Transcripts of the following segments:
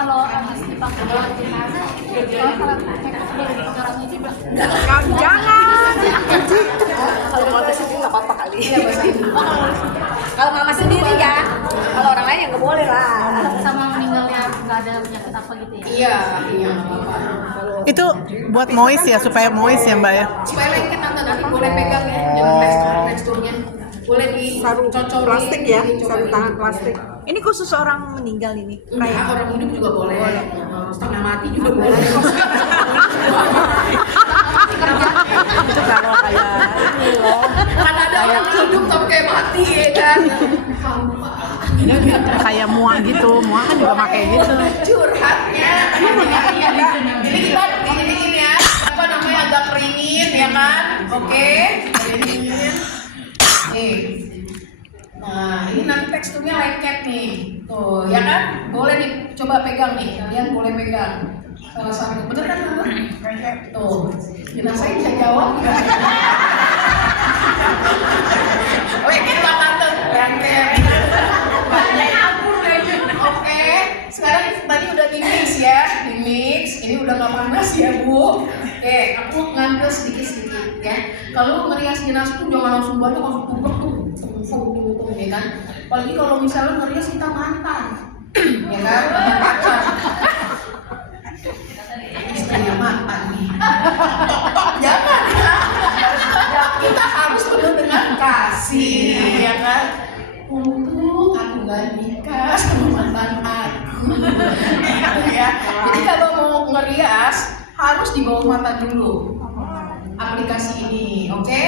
Kalau harus dipakai buat jenazah, kalau cek boleh dipakai orang ini Mbak? Jangan. Kalau mau tes sendiri nggak apa-apa kali. Kalau mama sendiri ya, kalau orang lain ya nggak boleh lah. Sama meninggalnya nggak ada penyakit apa gitu ya? Iya. Itu buat moist ya, supaya moist ya Mbak ya. Supaya lengket tante nanti boleh pegang ya, jangan teksturnya. Boleh dicocol plastik ya, sarung tangan plastik. Ini khusus orang meninggal ini. Kayak orang hidup juga boleh. Setengah mati juga boleh. Itu kalau kayak Kan ada orang hidup tapi kayak mati ya kan. kayak muang gitu, muang kan juga pakai gitu. Curhatnya. Jadi kita gini ya, apa namanya agak keringin ya kan? Oke, keringin. Nah, ini nanti teksturnya lengket nih. Tuh, ya kan? Boleh nih, coba pegang nih. Kalian boleh pegang. Salah satu. Bener kan, Tante? Tuh. Jenazah saya bisa jawab. Lengket lah, Tante. Lengket. Oke. Sekarang tadi udah di mix ya. Di mix. Ini udah gak panas ya, Bu. Oke, aku ngambil sedikit-sedikit ya. Kalau merias jenazah tuh jangan langsung banyak, langsung tumpuk tuh. Tumpuk ya kan. Apalagi kalau misalnya merias kita mantan. Ya kan? Pacar. Istrinya mantan nih. Jangan ya. Kita harus penuh dengan kasih, ya kan? Untuk aku gak nikah sama mantan aku. Ya. Jadi kalau mau ngerias harus di bawah mata dulu. Aplikasi ini, oke?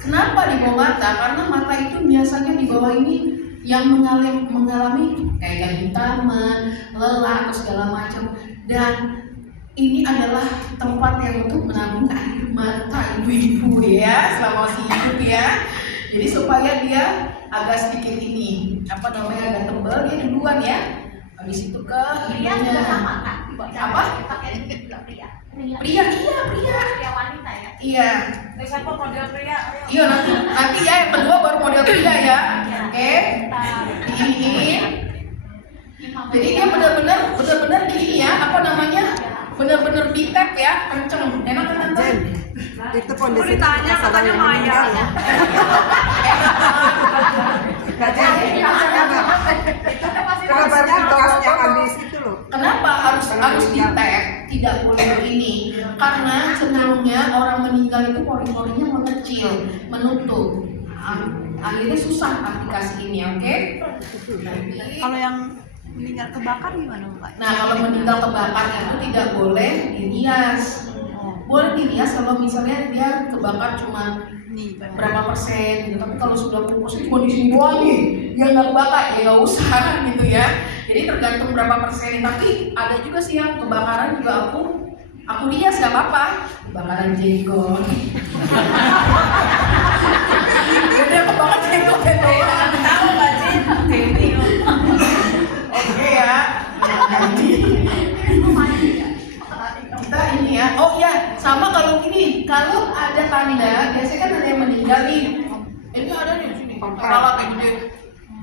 Kenapa di bawah mata? Karena mata itu biasanya di bawah ini yang mengalami kayak hitaman, lelah atau segala macam. Dan ini adalah tempat yang untuk menabung air mata ibu-ibu ya selama masih hidup ya. Jadi supaya dia agak sedikit ini apa namanya agak tebal dia duluan ya. Habis itu ke hidungnya. Apa? Pria. Pria wanita ya? Iya. Siapa model pria? Iya nanti ya yang kedua baru model pria ya. Oke. Ini. Jadi dia benar-benar di ini ya apa namanya? Benar-benar di tap ya, kenceng. Enak kan Tante? Itu kondisi katanya meninggal ya. Kabarnya bekasnya habis itu loh. Kenapa harus di tag? Tidak boleh begini. Karena cenderungnya orang meninggal itu pori-porinya mengecil, menutup. Akhirnya susah aplikasi ini, oke? Kalau yang meninggal kebakar gimana Mbak? Nah, kalau meninggal kebakar itu tidak boleh dirias. Boleh dirias kalau misalnya dia kebakar cuma berapa persen gitu. Tapi kalau sudah fokusnya cuma di sini doang nih, dia nggak kebakar, ya nggak usah gitu ya. Jadi tergantung berapa persen. Tapi ada juga sih yang kebakaran juga aku rias nggak apa-apa. Kebakaran jenggot. Dia kebakaran jenggot ya. Tahu nggak sih? Oke ya. Kita ini ya. Oh ya, sama kalau gini, kalau ada tanda, biasanya kan ada yang meninggal nih. Ini ada nih di sini. Kepala kayak gede.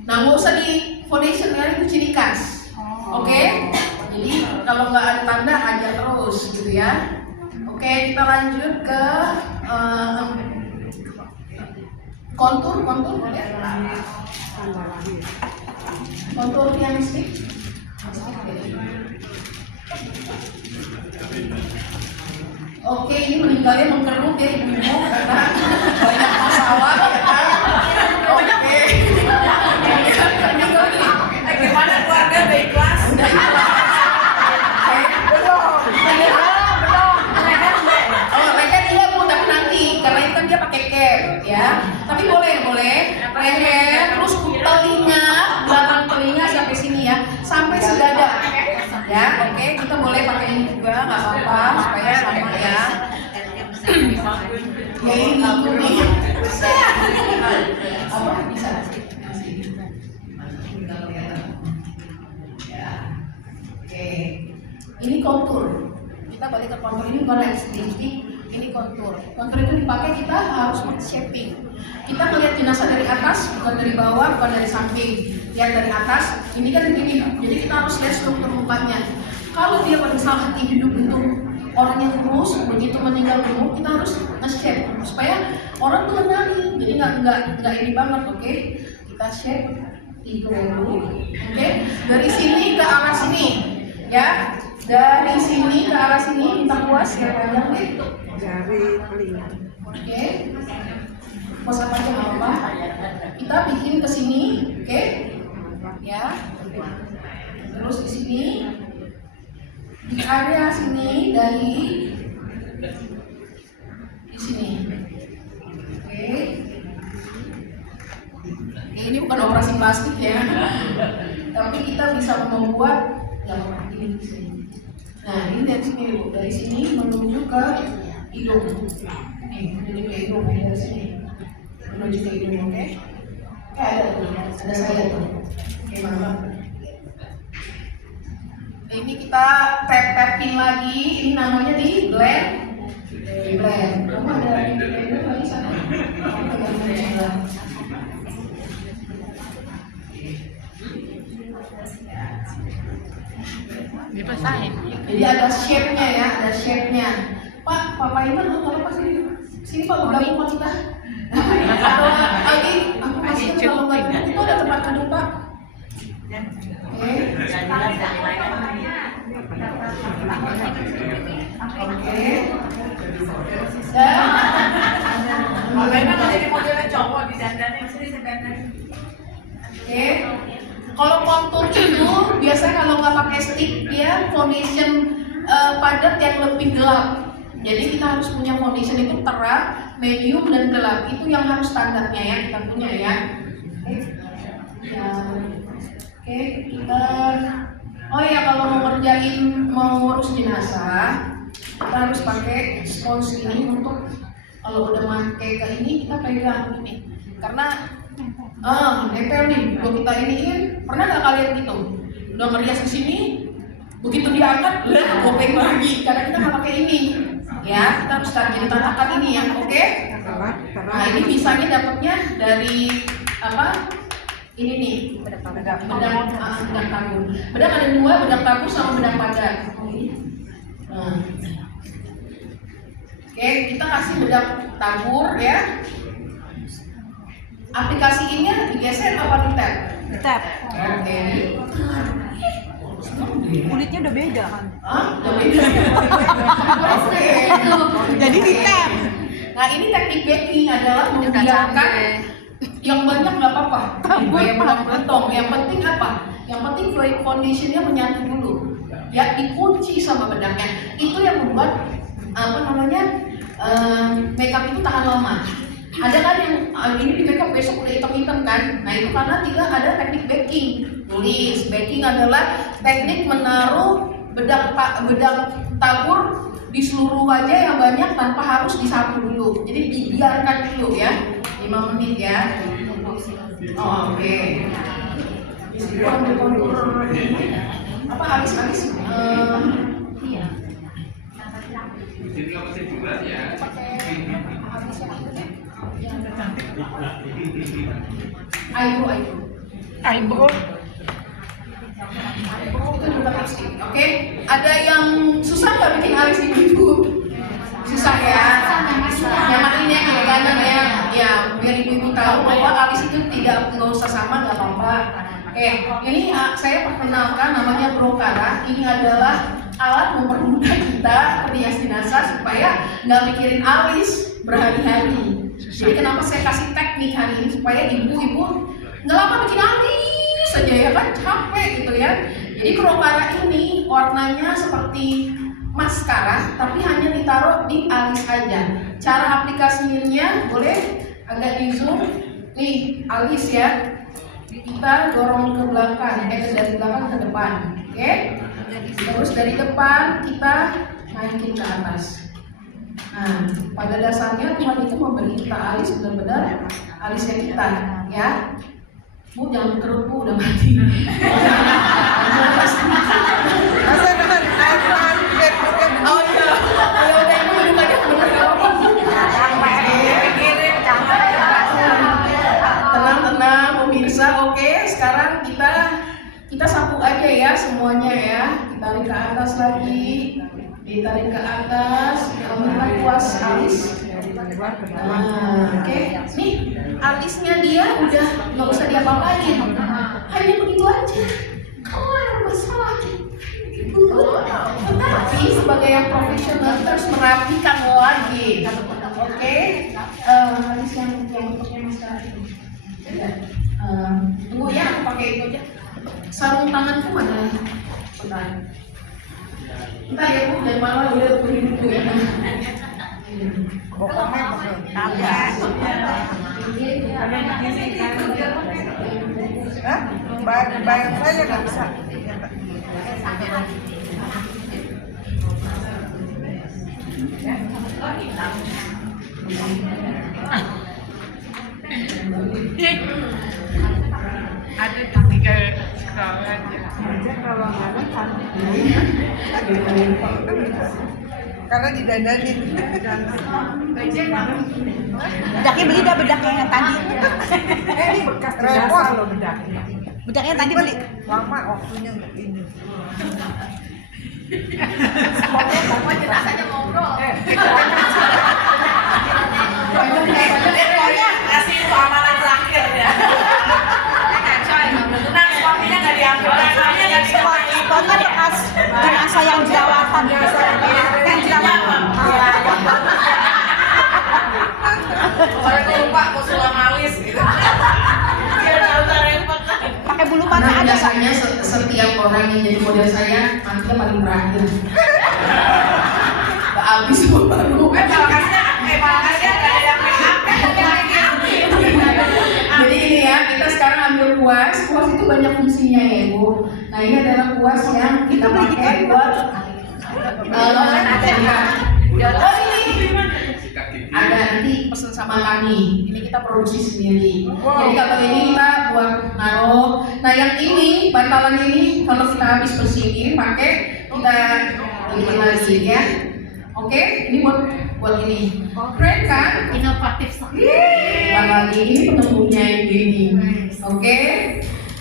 Nah, nggak usah di foundation ya, itu ciri khas. Oke? Jadi kalau nggak ada tanda aja terus gitu ya. Oke, kita lanjut ke kontur ya. Kontur yang stick. Oke, ini meninggalnya mengkerut ya ibu-ibu karena banyak masalah ya kan. Oke. Gimana keluarga udah ikhlas? Belum. Oh, mereka dia Bu, tapi nanti karena itu kan dia pakai cap ya. Tapi boleh leher terus telinga, belakang telinga sampai sini ya, sampai sedada. Ya, oke, kita boleh pakai ini juga, nggak apa-apa, supaya sama ya. Ya ini aku nih. Apa bisa? Ya, oke. Ini kontur. Kita balik ke kontur ini bukan lipstick, ini kontur. Kontur itu dipakai kita harus shaping. Kita melihat jenazah dari atas, bukan dari bawah, bukan dari samping. Lihat dari atas, ini kan begini, jadi kita harus lihat struktur mukanya. Kalau dia pada saat hidup itu orang yang kurus, begitu meninggal gemuk, kita harus nge-shape supaya orang tuh mengenali. Jadi nggak ini banget, oke? Kita shape hidung dulu, oke? Dari sini ke arah sini, ya. Dari sini ke arah sini kita puas ya panjang deh. Oke. Puas apa aja nggak apa-apa. Kita bikin ke sini, oke? Ya. Terus di sini. Di area sini dari di sini, oke. Ini bukan operasi plastik ya, tapi kita bisa membuat yang ini di sini. Nah ini dari sini dulu, dari sini menuju ke hidung, menuju ke hidung dari sini, menuju ke hidung, oke? Ada saya tuh, oke mantap. Ini kita tap-tapin lagi, ini namanya di blend. Kamu ada di blender lagi sana? Kamu ada di blender. Dipesahin. Jadi ada shape-nya ya, ada shape-nya. Pak, Papa Iman lu apa sih? Sini Pak, udah muat kita. Atau lagi, aku masih kalau nggak itu ada tempat duduk Pak. Oke. Oke. Bagaimana jadi modelnya cowok di dandanin sini sebenarnya? Oke. Kalau kontur itu biasanya kalau nggak pakai stick dia foundation padat yang lebih gelap. Jadi kita harus punya foundation itu terang, medium dan gelap. Itu yang harus standarnya ya kita punya ya. Oke. Ya. Oke, kita oh ya kalau mau urus jenazah kita harus pakai spons ini untuk kalau udah pakai ke ini kita pegang ini karena nempel nih kalau kita iniin pernah nggak kalian gitu udah merias ke sini begitu diangkat gopeng lagi karena kita nggak pakai ini ya kita harus jadi tanakan ini ya oke? Nah ini bisanya dapatnya dari apa? Ini nih bedak tabur. Bedak ada dua, bedak tabur sama bedak padat. Oke, kita kasih bedak tabur ya. Aplikasinya digeser apa di tap? Di tap. Oke. Kulitnya udah beda kan? Udah beda. Oke. Jadi di tap. Nah ini teknik baking adalah membiarkan yang banyak nggak apa-apa, yang belang-belentong. Yang penting apa? Yang penting foundationnya menyatu dulu, ya dikunci sama bedaknya. Itu yang membuat apa namanya makeup itu tahan lama. Ada kan yang ini di makeup besok udah hitam-hitam kan? Nah itu karena tidak ada teknik baking. Tulis, baking adalah teknik menaruh bedak tabur di seluruh wajah yang banyak tanpa harus disapu dulu. Jadi dibiarkan dulu ya. 5 menit ya. Oh, oke. Apa alis-alis? Iya. Eyebrow. Itu juga pasti. Oke. Ada yang susah nggak bikin alis ibu? Susah ya. Nyamainnya kiri kanan ya. Ya, biar ibu tahu bahwa alis itu nggak usah sama, nggak apa-apa. Oke, ini saya perkenalkan namanya Brokara. Ini adalah alat mempermudah kita merias jenazah supaya nggak mikirin alis berhari-hari. Jadi kenapa saya kasih teknik hari ini supaya ibu-ibu nggak lama bikin alis saja ya kan capek gitu ya. Jadi Brokara ini warnanya seperti maskara tapi hanya ditaruh di alis aja. Cara aplikasinya boleh agak di zoom nih alis ya, kita dorong ke belakang dari belakang ke depan, oke? Terus dari depan kita naikin ke atas. Nah pada dasarnya Tuhan itu memberi kita alis benar-benar alisnya kita ya. Bu jangan kerut bu udah mati. Oh iya, udah ibu lukanya bener gak apa-apa. Tenang pemirsa, oke. Sekarang kita ya. Ditarik ke atas lagi. Ditarik ke atas. Alhamdulillah puas alis. Oke. Nih, alisnya dia udah nggak usah diapa-apain. Hanya begitu aja. Masalah. Tetapi sebagai yang profesional terus merapikan lagi. Oke. Alis yang pakai masker. Tunggu ya, aku pakai itu aja. Sarung tanganku mana? Entah ya, Bu, dari mana udah beli buku ya. Bayang saya nggak bisa. Ada tiga sekarang aja. Kalau nggak ada kan. Karena didadanin. Bedaknya beli dah bedaknya yang tadi. Ini bekas repot loh bedaknya. Bedaknya tadi beli. Lama waktunya nggak ini. Pokoknya rasanya ngobrol. Kasih itu amalan terakhir ya. Nah, suaminya nggak diambil, suaminya nggak diambil. Pokoknya bekas jenazah yang jerawatan. Yang jerawatan. Orang lupa mau sulam alis gitu. Dia nggak usah repot. Pakai bulu mata Nah, ada. biasanya setiap orang yang jadi model saya nantinya paling terakhir. Gak habis baru. Kalau kasih nggak ada yang make up. Jadi ini ya, kita sekarang ambil kuas. Kuas itu banyak fungsinya ya, Bu. Nah, ini adalah kuas yang kita pakai buat oh ini ada nanti pesen sama kami. Ini kita produksi sendiri. Jadi kalau ini kita buat naruh. Nah, yang ini bantalan ini kalau kita habis bersihin pakai kita ini lagi ya. Oke, ini buat ini. Keren kan? Inovatif sekali. Lagi ini penemunya ini. Oke,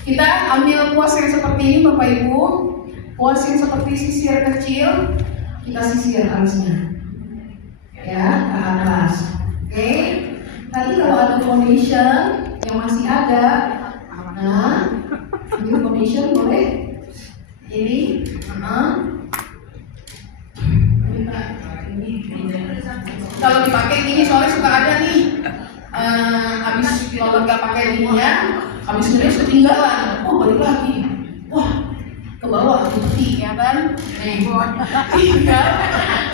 kita ambil kuas yang seperti ini Bapak Ibu. Kuas yang seperti sisir kecil, kita sisir alisnya. Ya, ke atas. Oke. Tadi kalau ada foundation yang masih ada, nah, ini foundation boleh. Ini, kalau dipakai gini soalnya suka ada nih habis kalau nggak pakai gininya habis ini ketinggalan, balik lagi, ke bawah putih ya kan,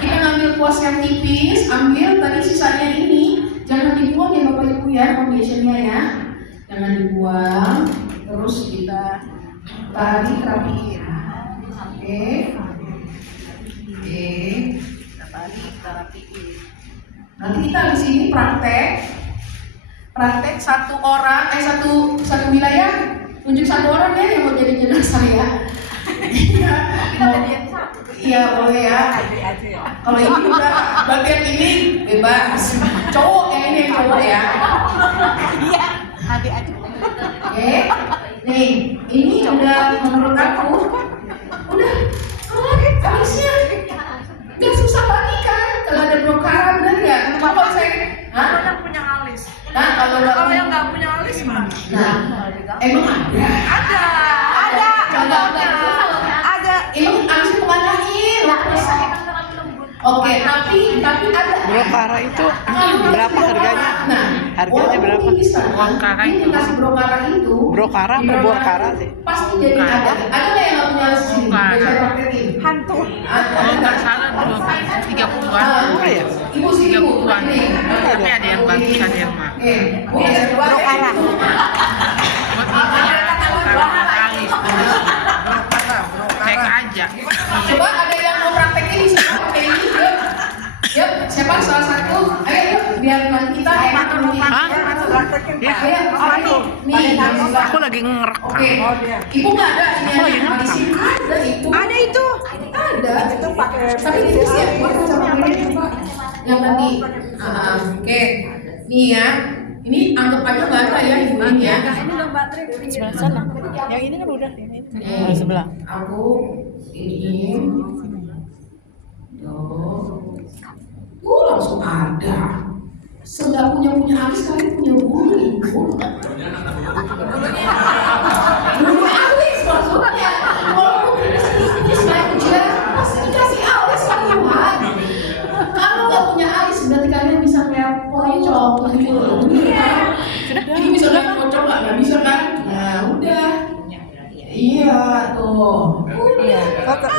kita ngambil kuas yang tipis, ambil tadi sisanya ini, jangan dibuang ya Bapak Ibu ya, foundationnya ya, jangan dibuang, terus kita tarik rapiin, oke, kita tarik, kita rapiin. Nanti kita di sini praktek satu wilayah, tunjuk satu orang ya yang mau jadi jenazah ya. Iya boleh ya. Kalau ini udah bagian ini bebas. Cowok yang ini yang cowok ya. Iya, adik-adik. Oke, nih ini udah menurut aku udah alisnya nggak susah lagi kan kalau ada brokaran dan nggak kalau saya Yang punya alis. nah kalau yang nggak punya alis mana? nah emang ada Ada. emang alisnya kemanain oke tapi ada Brokara itu berapa harganya? nah Harganya berapa? Brokara ini kasih brokara itu Brokara apa Borkara sih? pasti jadi ada nggak yang nggak punya alis sini Brokara. saya praktekin Hantu. Kalau nggak salah 30-an. Oh ya? Ibu sini Bu. 30-an. Ini. Tapi ada yang bagus, ada yang mah. Oke. Bu, saya buat Brokara. Buat ibunya kalau alis tulis. Cek aja. Coba ada yang mau praktekin di sini pakai ini, yuk. Yuk, siapa salah satu? Ayo yuk, biar nanti kita enak nanti. Hah? Ya. Ayo, nih. Aku lagi ngerekam. Oke. Ibu nggak ada ini Aku lagi yang di ngerekam. sini ada itu. Ada itu. Ada. Itu pakai. Tapi itu sih sama ini yang tadi. Oke. Nih ya. Ini anggap aja nggak ada ya ibu ini ya. Sebelah sana. Yang ini kan udah. Sebelah. Aku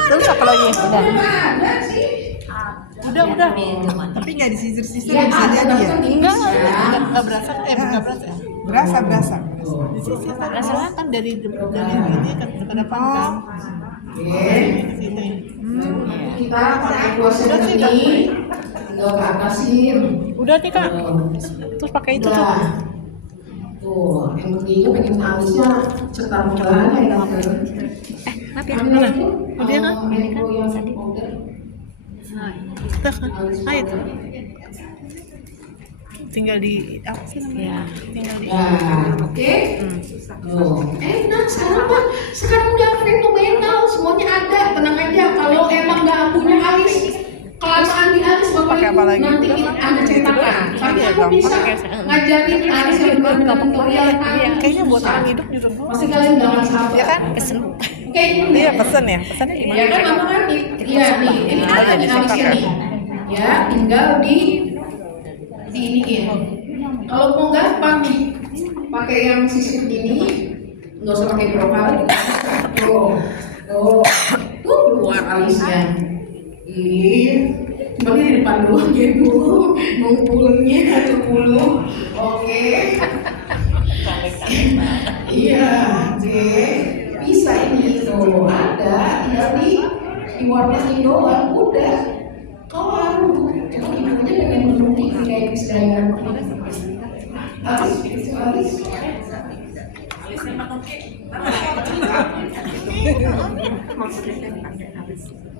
Terus apa lagi? Ada sih. Udah. Tapi nggak di scissor Ya, bisa ada jadi ya? Enggak. Nggak berasa, nggak berasa ya? Berasa. Di sisi sana kan dari ini ke depan kan. Oke. Ke sini. Kita pakai kuas ini. Tinggal ke atasin. Udah nih kak. Terus pakai itu tuh. Udah. Tuh, yang ketiga pengen alisnya cetar mudahan ya kan. Mana? Udah kan? Udah kan? Ayo tuh. Tinggal di apa sih namanya? Tinggal di. Nah, oke. Oh, enak sekarang udah fenomenal, semuanya ada. Tenang aja, kalau emang nggak punya alis, kelamaan di alis bapak Pakai apa ibu lagi? nanti ada cetakan. Tapi aku bisa ngajarin alis yang benar tutorial Kayaknya buat orang hidup juga. Pasti kalian jangan sabar. Ya kan? Pesen. Oke, Iya pesen ya. Pesannya gimana? ya kan mama kan iya nih, ini ada nih alisnya nih. Ya, tinggal di iniin. Kalau mau gampang nih, pakai yang sisir gini, nggak usah pakai brokoli. Tuh keluar alisnya. Cuma di depan doang gitu, ngumpulnya 10. Oke. Iya, oke. Bisa ini tuh ada, tinggal diwarnain doang, udah. Kelar. Cuma ibunya pengen menunggu kayak sedangkan. Alis.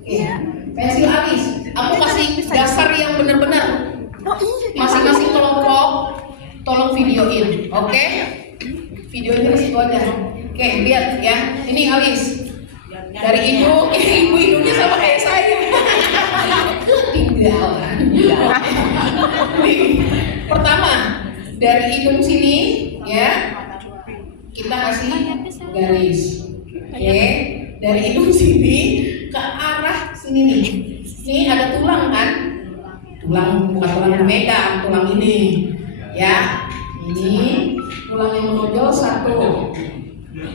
Iya, pensil alis. Aku kasih dasar yang benar-benar. Masing-masing kelompok tolong videoin, oke? Videonya di situ aja. Oke, lihat ya. Ini alis. Dari ibu hidungnya sama kayak saya. Tinggal. Pertama, dari hidung sini ya. Kita kasih garis. Oke, dari hidung sini ke arah sini nih. Ini ada tulang kan? Tulang bukan tulang berbeda, tulang ini. Ya, ini tulang yang menonjol satu.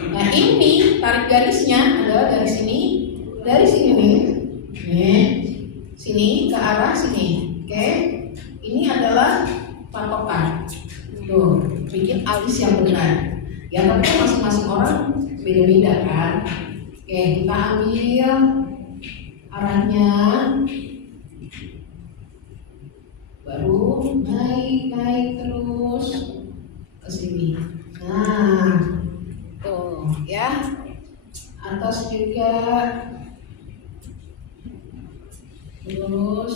Nah ini tarik garisnya adalah dari sini nih, sini ke arah sini. Oke, ini adalah patokan. Tuh, bikin alis yang benar. Ya tapi masing-masing orang beda-beda kan. Oke, kita ambil arahnya, baru naik terus ke sini. Nah, tuh ya, atas juga, terus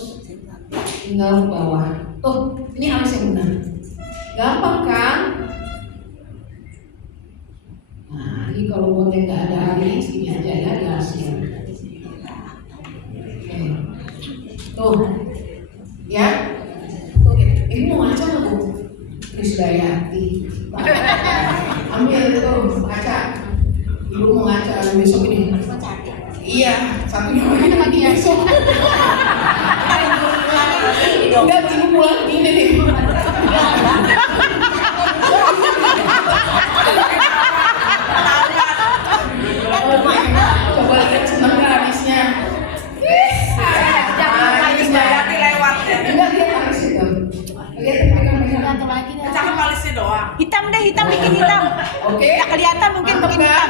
tinggal ke bawah. Tuh, ini alis yang benar. Gampang kan? Nah, ini kalau buat yang nggak ada alis, ini aja ya di hasil. Tuh, ya. Oke, ini mau ngaca nggak bu? Krisdayati. Ambil tuh ngaca. Ibu mau ngaca besok ini. Iya, satunya lagi besok. Enggak, ibu pulang gini nih. Coba lihat senang nggak alisnya? Krisdayati lewat ya. Enggak, lihat alis itu. Lihat pegang-pegang. Cakep alisnya doang. Hitam deh, hitam hitam. Oke. Nggak kelihatan mungkin Mantap, bikin hitam. kan?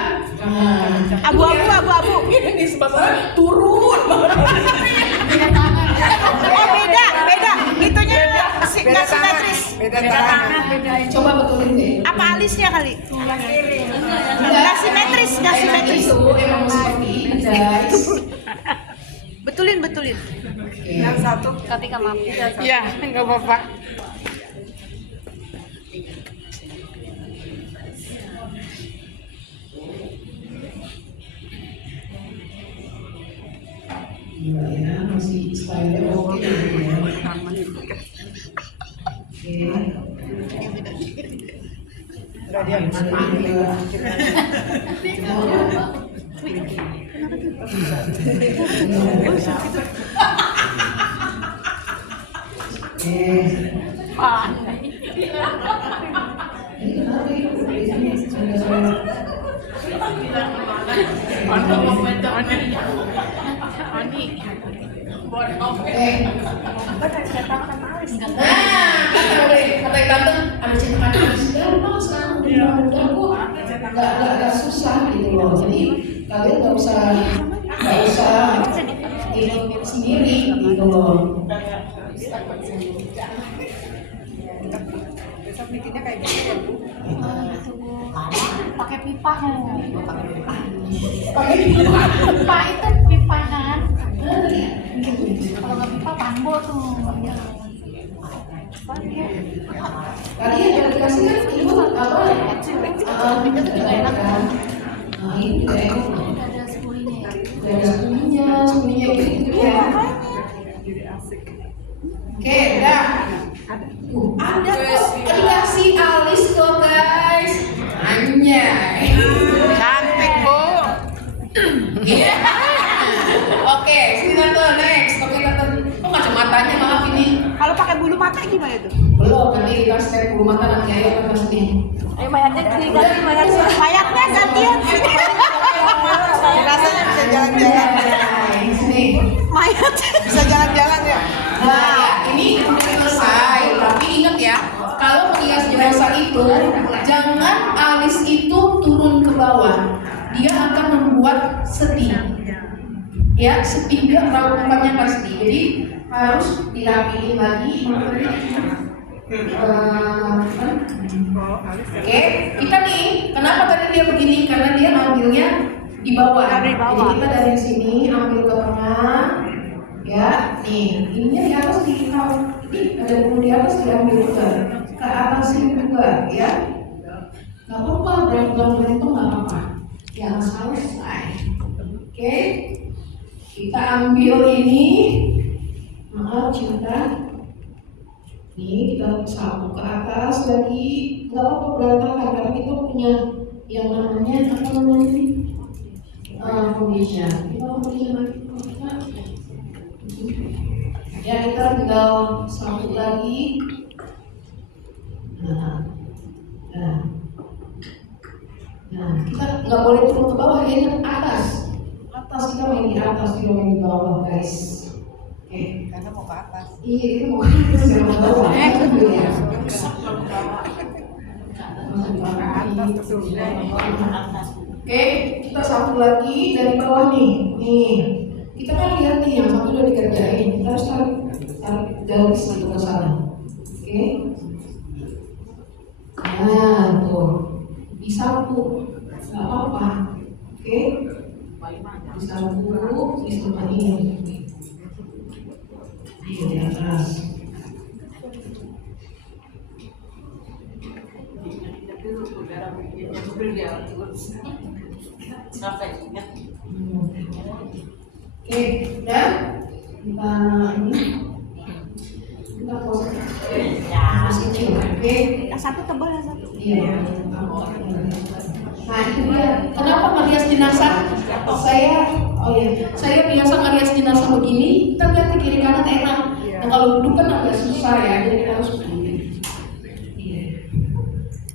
Abu-abu. Ini di sebelah sana turun. Beda. Itunya nggak simetris. Beda tangan. Coba betulin deh. Apa alisnya kali? Nggak simetris. Itu emang seperti ini guys. Betulin. Yang satu Ketika mampu. Iya, nggak apa-apa. Gila ya, masih style oke ya. Ini kenapa ya? Kata tante, ada cerita manis gampang sekarang udah kok, nggak susah gitu loh. Jadi kalian nggak usah ini sendiri gitu loh. Pakai pipa kan? Pakai pipa. Pipa itu pipa kan? Kalau nggak pipa panggo tuh. Tadi yang dikasih kan itu apa? Itu juga enak kan? Nah ini juga enak. Ada sepuluhnya. Ada sepuluhnya itu ya. Oke, dah. Ada kok dikasih alis kok guys. Anjay. Cantik, Bu. Iya. Oke, sini tante next. Oke tante. Kok kacamatanya maaf ini? Kalau pakai bulu mata gimana itu? Belum, nanti kita step bulu mata nanti ayo ke sini. Ayo mayatnya diganti mayatnya gantian. Rasanya bisa jalan-jalan. Sini. Mayat. Bisa jalan-jalan ya? Nah, ini udah selesai. Tapi ingat ya, kalau menghias jenazah itu jangan alis itu turun ke bawah. Dia akan membuat sedih. Ya, sedih dia melakukannya pasti. Jadi harus dirapiin lagi. Oke, kita nih, kenapa tadi dia begini? Karena dia ambilnya di bawah. Dari bawah. Jadi kita dari sini ambil ke tengah. Ya, nih, ininya di atas di ada bulu di atas diambil juga, ke atasin juga, ya. Gak apa-apa, berapa-berapa itu gak apa-apa. Jangan selesai. Oke, kita ambil ini. Maaf, cinta. Nih, kita sapu ke atas lagi. Gak apa-apa berantakan, karena kita punya yang namanya apa namanya ini? Foundation. Kita foundation lagi. Ya, kita tinggal sapu lagi. Nah, kita nggak boleh turun ke bawah, ya, atas. Atas kita main di atas, tidak main di bawah, guys. Oke. Karena mau ke atas. Iya, itu mau ke atas, jangan ke bawah. Ya. Oke, kita sapu lagi dari bawah nih. Nih. Kita kan lihat nih yang satu udah dikerjain, kita harus tarik garis gitu ke sana. Oke. Nah, tuh disapu, nggak apa-apa. Oke. Disapu, disamain. Di atas. Oke, udah kita ini kita posisi, oke. Yang satu tebal, yang satu. Iya. Nah itu dia. Kenapa merias jenazah? Saya biasa merias jenazah begini. Kita lihat ke kiri kanan enak. Nah, kalau duduk kan agak susah ya, jadi kita harus begini. Iya.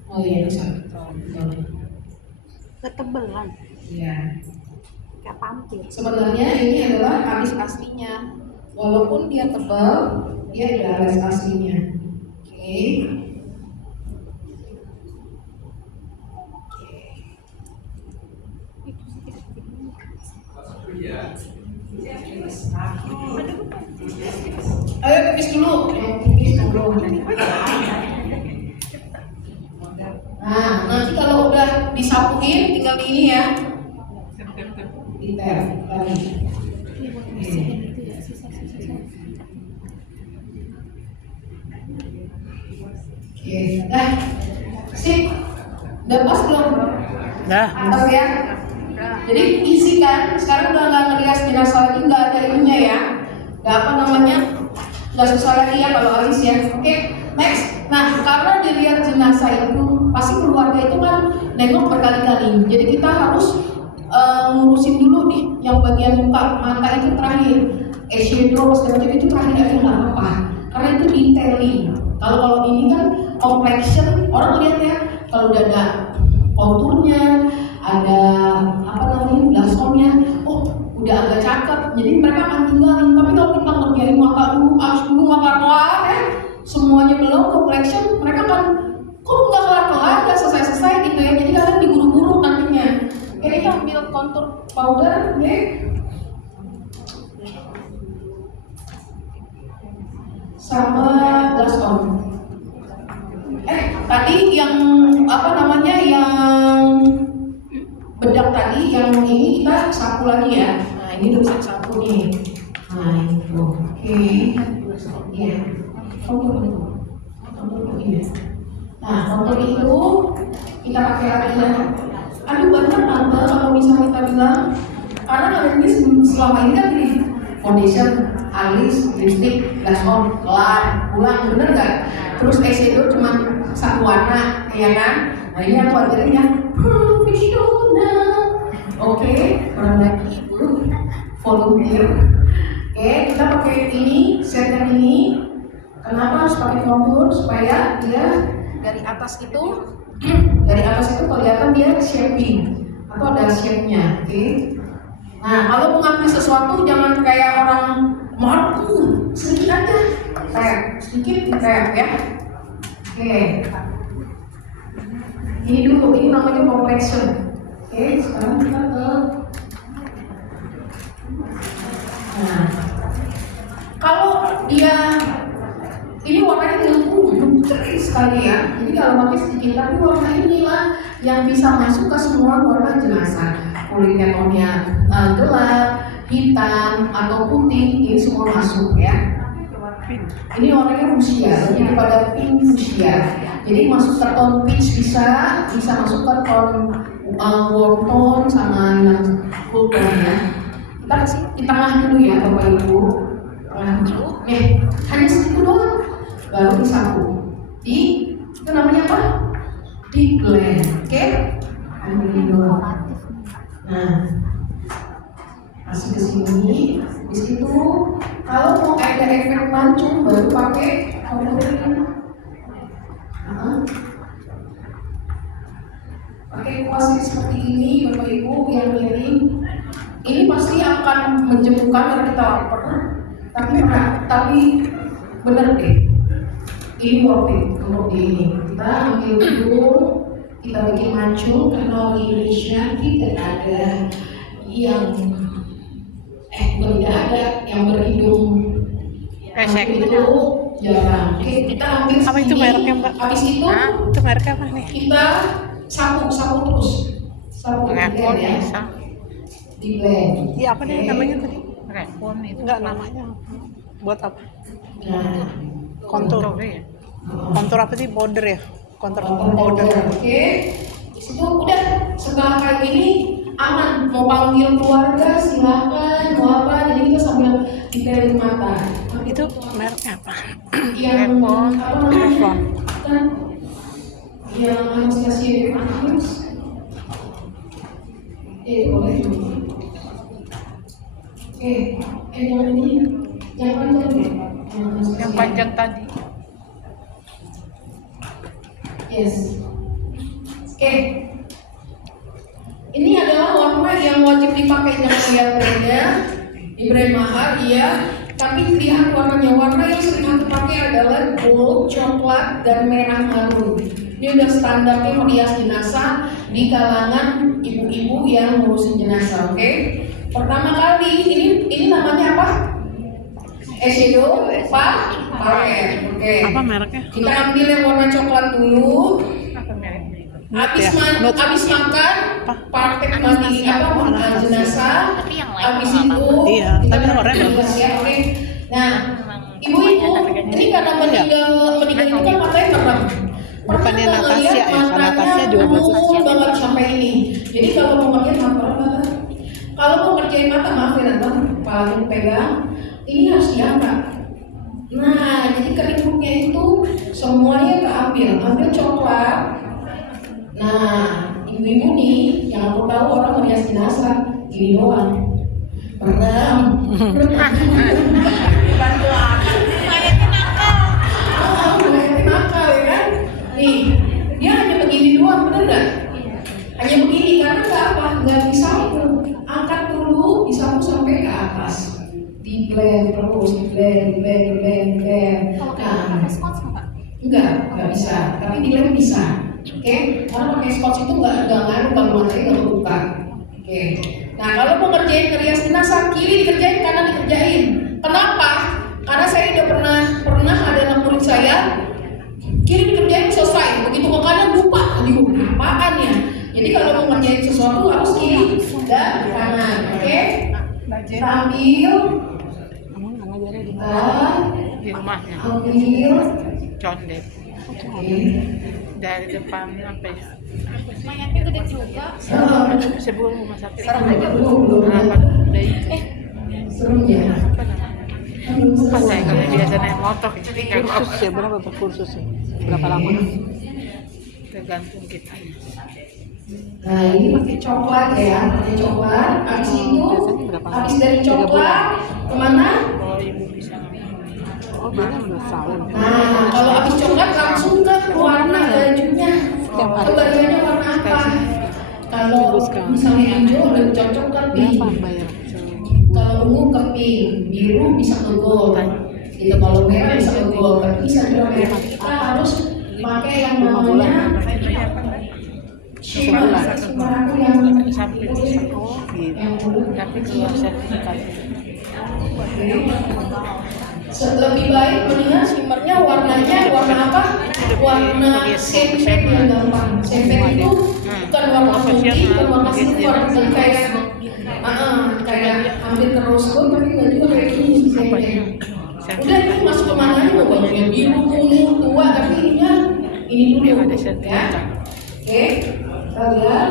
Oh iya bisa. Ketebelan. Iya. Kayak pampir. Sebenarnya ini adalah alis aslinya. Walaupun dia tebal, dia ada alis aslinya. Oke. Ayo pipis dulu. Nah, nanti kalau udah disapuin tinggal ini ya. Detail lagi. Oke, nah, sip. Udah pas belum? Dah. Atas ya. Jadi isi kan, sekarang udah nggak ngerias jenazah lagi, nggak ada ininya ya, nggak apa namanya, nggak susah lagi ya kalau alis ya. Oke, next. Nah, karena dilihat jenazah itu, pasti keluarga itu kan nengok berkali-kali. Jadi kita harus ngurusin dulu nih, yang bagian muka, mata itu terakhir, eyeshadow, segala macam itu terakhir aja nggak apa-apa, karena itu detailing. Kalau ini kan complexion, orang lihat ya, kalau udah ada konturnya, ada apa namanya blasonnya, oh udah agak cakep, jadi mereka akan tinggalin. Tapi kalau kita ngerjain mata dulu, harus dulu mata kelar ya, semuanya belum ke collection, mereka akan kok nggak kelar-kelar, nggak selesai-selesai gitu ya. Jadi kalian diburu-buru nantinya. Oke, kita ambil contour powder, ya. Sama blush on. Tadi yang apa namanya yang bedak tadi, yang ini kita sapu lagi ya. Nah ini udah bisa sapu nih. Nah itu, oke. Iya. Contour ini. Nah contour itu kita pakai lagi ya. Aduh banyak tante kalau misalnya kita bilang, karena kalian ini selama ini kan gini, foundation, alis, lipstick, blush on, kelar, pulang, bener nggak? Terus eyeshadow cuma satu warna, ya kan? Nah ini aku ajarin yang profesional. Oke, orang lagi ibu, volunteer. Oke, kita pakai ini, set yang ini. Kenapa harus pakai contour? Supaya dia dari atas itu kelihatan dia shaping atau ada shape-nya. Oke. Nah, kalau mau ngambil sesuatu jangan kayak orang marku, sedikit aja, kayak sedikit kayak ya. Oke. Ini dulu, ini namanya complexion. Oke, sekarang kita ke. Nah, kalau dia ini warnanya cerah sekali ya. Jadi kalau pakai sedikit, tapi warna inilah yang bisa masuk ke semua warna jenazah. Kulitnya tonnya gelap, hitam atau putih, ini semua masuk ya. Ini warnanya fuchsia, lebih kepada pink fuchsia. Jadi masuk ke tone peach bisa masuk ke tone warm tone sama yang cool tone ya. Kita kasih di tengah dulu ya Bapak Ibu. Tengah dulu. Hanya segitu doang. Baru disapu. Itu namanya apa? Di blend. Oke? Ambil dulu. Nah, kasih ke sini. Di situ kalau mau ada efek mancung baru pakai contouring. Pakai kuas seperti ini Bapak Ibu yang miring. Ini pasti akan menjemukan karena kita lapar. Tapi benar deh. Ini worth it untuk di ini. Kita ambil dulu, kita bikin mancung karena di Indonesia tidak ada yang tidak ada yang berhidung Pesek itu jarang. Oke, kita ambil apa itu mereknya Mbak? Habis itu Itu mereknya apa nih? kita sapu terus. Sapu ya. Di blend. Iya apa nih namanya tadi? Respon itu. Enggak namanya. Buat apa? Nah, Kontur. Kontur apa sih? Powder ya? Kontur powder. powder. Oke. Di situ udah setelah kayak gini aman, mau panggil keluarga silakan, mau apa, jadi kita sambil ditelin mata. Itu mereknya apa? Yang apa namanya? Kan yang Anastasia Beverly boleh. Yang ini yang panjang ya? Yang panjang tadi. Yes. Ini adalah warna yang wajib dipakai, jangan lihat brandnya. Di brand mahal, iya. Tapi lihat warnanya. Warna yang sering aku pakai adalah gold, coklat, dan merah marun. Ini udah standarnya merias jenazah di kalangan ibu-ibu yang ngurusin jenazah, oke? Pertama kali, ini namanya apa? Eyeshadow, pakai, oke. Apa mereknya? Kita ambil yang warna coklat dulu. Abis makan, praktek mandi jenazah. Abis itu, iya, tapi warnanya bagus. Ya, oke. Nah, ibu-ibu, ini karena meninggal itu kan matanya merem. Bukannya Natasha ya? Natasha juga bagus. Banget sampai ini. Jadi kalau mau ngerjain mata, kalau mau ngerjain mata, maaf ya Nanda, paling pegang, ini harus diangkat. Nah, jadi keriputnya itu semuanya ambil coklat. Nah, ibu-ibu nih, yang aku tahu orang merias jenazah gini doang. Merem. Bantu aku. Ngeliatin nakal ya kan? Nih, dia hanya begini doang, bener nggak? Hanya begini karena nggak atas. Di blend terus, di blend. Kalau kita Nah, pakai scotch nggak? enggak bisa, tapi di lem bisa. Oke, karena pakai scotch itu enggak ngaruh kalau matanya nggak kebuka. Oke, nah kalau mau ngerjain ngerias jenazah, kiri dikerjain, kanan dikerjain. Kenapa? Karena saya udah pernah ada anak murid saya, kiri dikerjain selesai, begitu ke kanan lupa, aduh apaan ya. Jadi kalau mau ngerjain sesuatu harus kiri dan kanan. Oke, kita ambil, Di rumahnya ambil. condet dari depan sampai Mayatnya gede juga. sebelum rumah sakit. Belum. Apa dari Serem ya. apa namanya? Pas saya kalau biasa naik motor jadi nggak Kursus ya, berapa tuh kursus ya? Berapa lama? tergantung kita. Nah ini pakai coklat ya, pakai coklat. Habis itu, habis dari coklat kemana? Kalau ibu bisa ngambil. Oh, beda udah tahun. Nah kalau habis coklat langsung ke warna bajunya. Ke bajunya warna apa? Kalau misalnya hijau lebih cocok ke pink. Berapa bayar? Kalau ungu ke pink, biru bisa ke gold. Gitu kalau merah bisa ke gold. Tapi bisa juga merah. Kita harus pakai yang namanya shimmer. Shimmer aku yang Sampai Oh, gitu. yang bulu. tapi keluar sertifikat. Lebih baik mendingan shimmernya warnanya warna apa? Warna sempet yang gampang. Sempet itu bukan warna putih, bukan warna silver, jadi kayak hampir ke rose gold tapi nggak juga kayak gini sempet. Udah itu masuk ke mana aja mau bajunya biru, ungu, tua tapi ininya ini dulu Ada ya. sertifikat. Oke, kita lihat.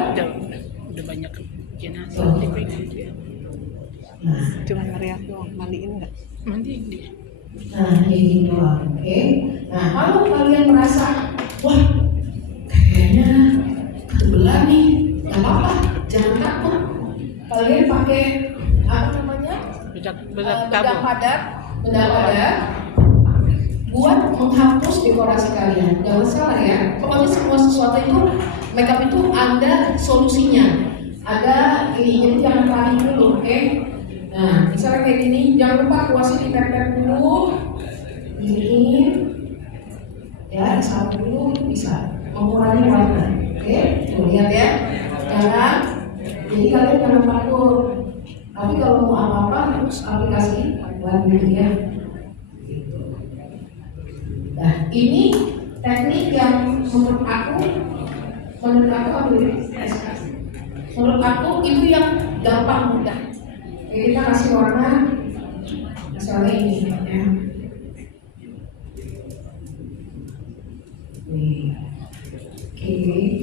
Udah banyak jenazah di pinggir. Cuma ngeriak doang, mandiin nggak? Mandi dia. Nah, ini doang, oke. Nah, kalau kalian merasa, wah, kayaknya kebetulan nih, nggak apa-apa, jangan takut. Kalian pakai apa namanya? Bedak Bedak tabung. padat, buat menghapus dekorasi kalian. Jangan salah ya. Pokoknya semua sesuatu itu, makeup itu ada solusinya. Ada ini, jadi jangan panik dulu, oke? Nah, misalnya kayak gini, jangan lupa kuasin ditempel dulu. Ini, ya, satu dulu itu bisa mengurangi warna. Oke, tuh lihat ya. Jangan, jadi kalian jangan takut. Tapi kalau mau apa-apa harus aplikasi buat dulu ya. Nah, ini teknik yang menurut aku menurut aku itu yang gampang mudah. Jadi kita kasih warna misalnya ini ya. Oke,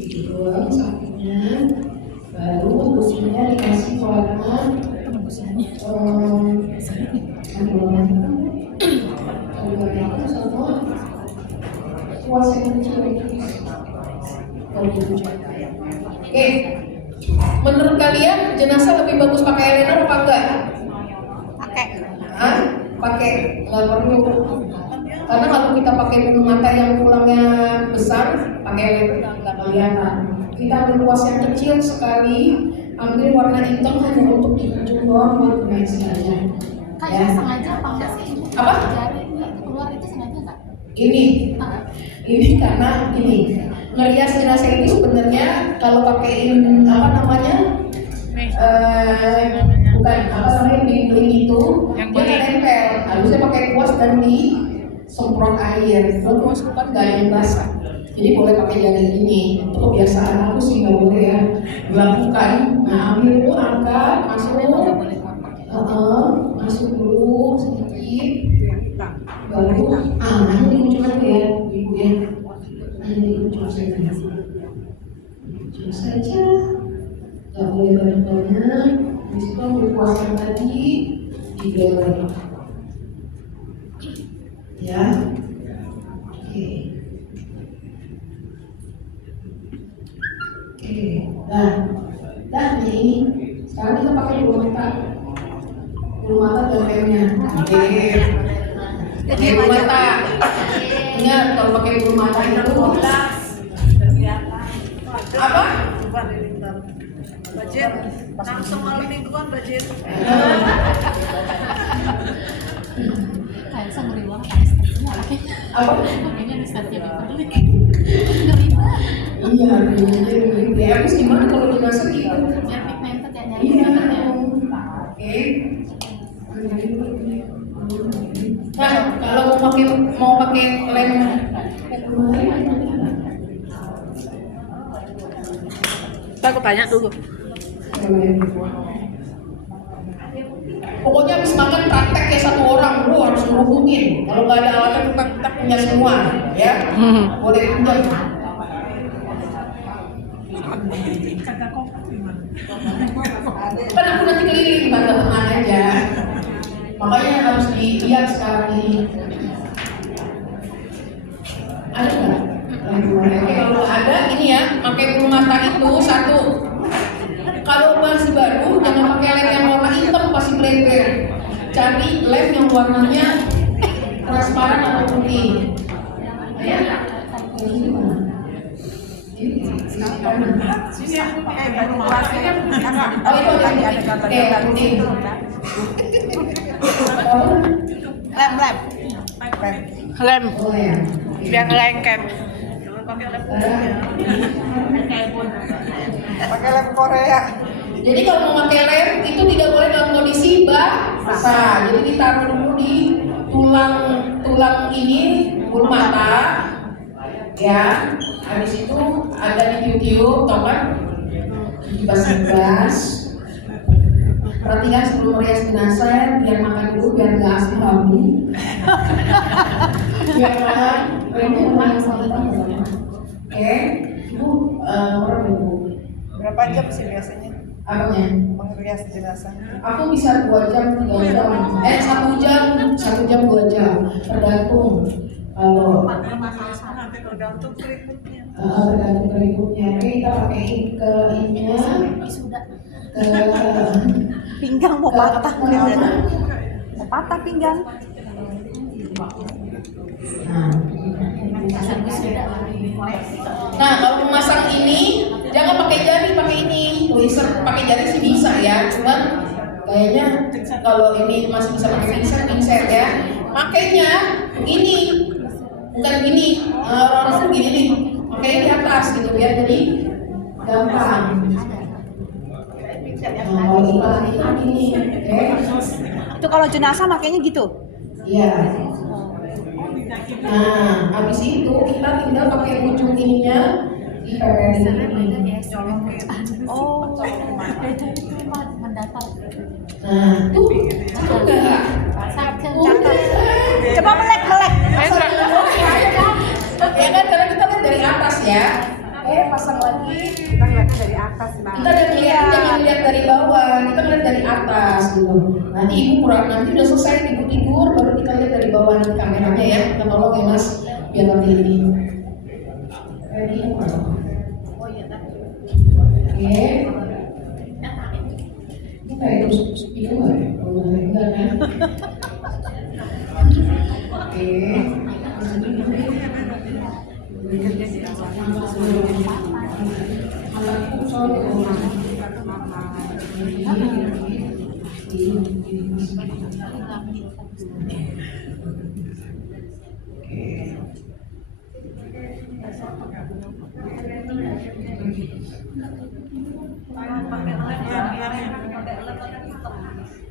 dibuang sampingnya, baru busnya dikasih warna sama kuas yang kecil. Oke, menurut kalian jenazah lebih bagus pakai eyeliner apa enggak? Pakai. Hah? Pakai, nggak perlu. Karena kalau kita pakai bulu mata yang tulangnya besar, pakai eyeliner nggak kelihatan. Kita ambil kuas yang kecil sekali, ambil warna hitam hanya untuk di ujung doang buat dimensi aja. Kayaknya sengaja apa enggak sih? Apa? Jari keluar itu sengaja nggak? Ini karena ini ngerias jenazah itu sebenarnya kalau pakein apa namanya bukan apa namanya bling itu Yang dia nggak nempel, harusnya pakai kuas dan disemprot air. Kalau kuas kan nggak ada yang basah, jadi boleh pakai jari ini. Itu kebiasaan aku sih, nggak boleh ya dilakukan. Nah, ambil itu angkat, masuk dulu sedikit, baru ini dimunculkan ya ibu ya. Ini dimunculkan saja, nggak boleh banyak-banyak. Habis itu berpuasa tadi di blender ya. Oke, dah ini sekarang kita pakai bulu mata dan remnya. Bulu mata, ingat kalau pakai bulu mata itu apa? Budget Langsung malam mingguan Mbak Jen. Kayak ngeri banget anestesinya. Apa? Kayaknya anestesi Beverly. Ngeri banget. Iya, ya habis gimana kalau dimasak gitu? Biar pigmented ya nyari Iya. pigmentednya. Oke. Nah, kalau mau pakai lem Aku tanya dulu. pokoknya habis makan praktek ya satu orang, lu harus ngerubungin. Kalau nggak ada alatnya kita punya semua, ya. Boleh pinjam. Kan aku nanti keliling bantu teman aja. Makanya harus dilihat sekarang ini. Ada nggak? Oke, kalau ada ini ya, pakai bulu mata itu satu. Kalau masih baru, jangan pakai lem yang warna hitam pasti blender. Cari lem yang warnanya transparan atau putih. Ya. Oh itu ada putih. Lem, Oh ya. biar lengket. Pakai lem Korea. Jadi kalau mau pakai lem itu tidak boleh dalam kondisi basah. Jadi ditaruh dulu di tulang ini bulu mata, ya. Habis itu ada di tiup, tau kan? Dibas-bas. Perhatikan sebelum merias jenazah, biar makan dulu biar nggak asam lambung. Biar makan, remnya memang yang sama. Oke, ibu orang ibu. Berapa jam sih biasanya Apanya? menghias jenazah? Aku bisa 2 jam, 3 jam, 1 jam 2 jam, tergantung. Kalau Tergantung keriputnya. tergantung keriputnya, oke kita pakai ke ininya, ke Pinggang mau patah. Mau patah pinggang. Nah, kalau memasang ini jangan pakai jari, pakai ini. Laser pakai jari sih bisa ya, cuman kayaknya kalau ini masih bisa pakai pinset ya. Makanya ini bukan gini, orang begini nih, pakai di atas gitu biar jadi gampang. Kalau ini, oke? Itu kalau jenazah makanya gitu. Iya. Nah, habis itu kita tinggal pakai ujung ininya dipepet. Oh. Beda itu mendatar. Nah, tuh enggak. Coba melek. Ya kan karena kita lihat dari atas ya. Pasang lagi. Kita lihatnya dari atas, Bang. Kita jangan lihat dari bawah, kita lihat dari atas gitu. Nanti ibu nanti udah selesai ibu tidur, baru kita lihat dari bawah nanti kameranya ya. Kita tolong ya mas, biar nanti ini. Ready? Oh iya tadi. Oke. Ini kayak terus itu nggak ya? Kalau enggak kan? Oke.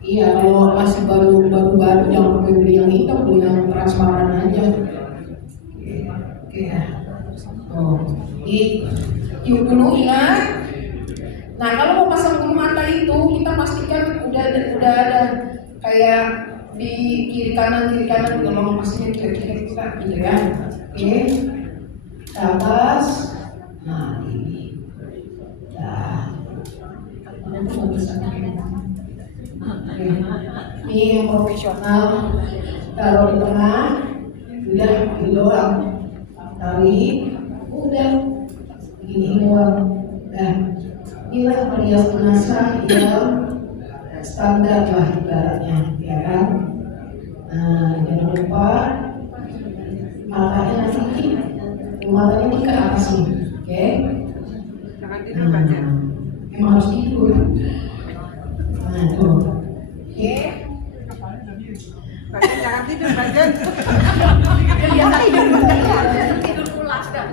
Iya, kalau masih baru jangan pakai beli yang hitam, beli yang transparan aja. Oke ya. Oh, tiup dulu ingat. Nah, kalau mau pasang bulu mata itu kita pastikan udah ada kayak di kiri kanan kalau mau pasangnya kiri kita gitu ya. Oke. Ke atas. Nah, ini. Nah. Nanti nggak bisa pakai. Oke. Ini yang profesional. Taruh di tengah. Udah ini doang. Tarik. Udah. Ini doang. Nah. Inilah merias jenazah yang standar lah ibaratnya, ya kan? Nah, jangan lupa matanya nanti ini ke atas nih, oke? Nah, emang harus tidur. Jangan tidur, Bajen. Biasa tidur pulas kan.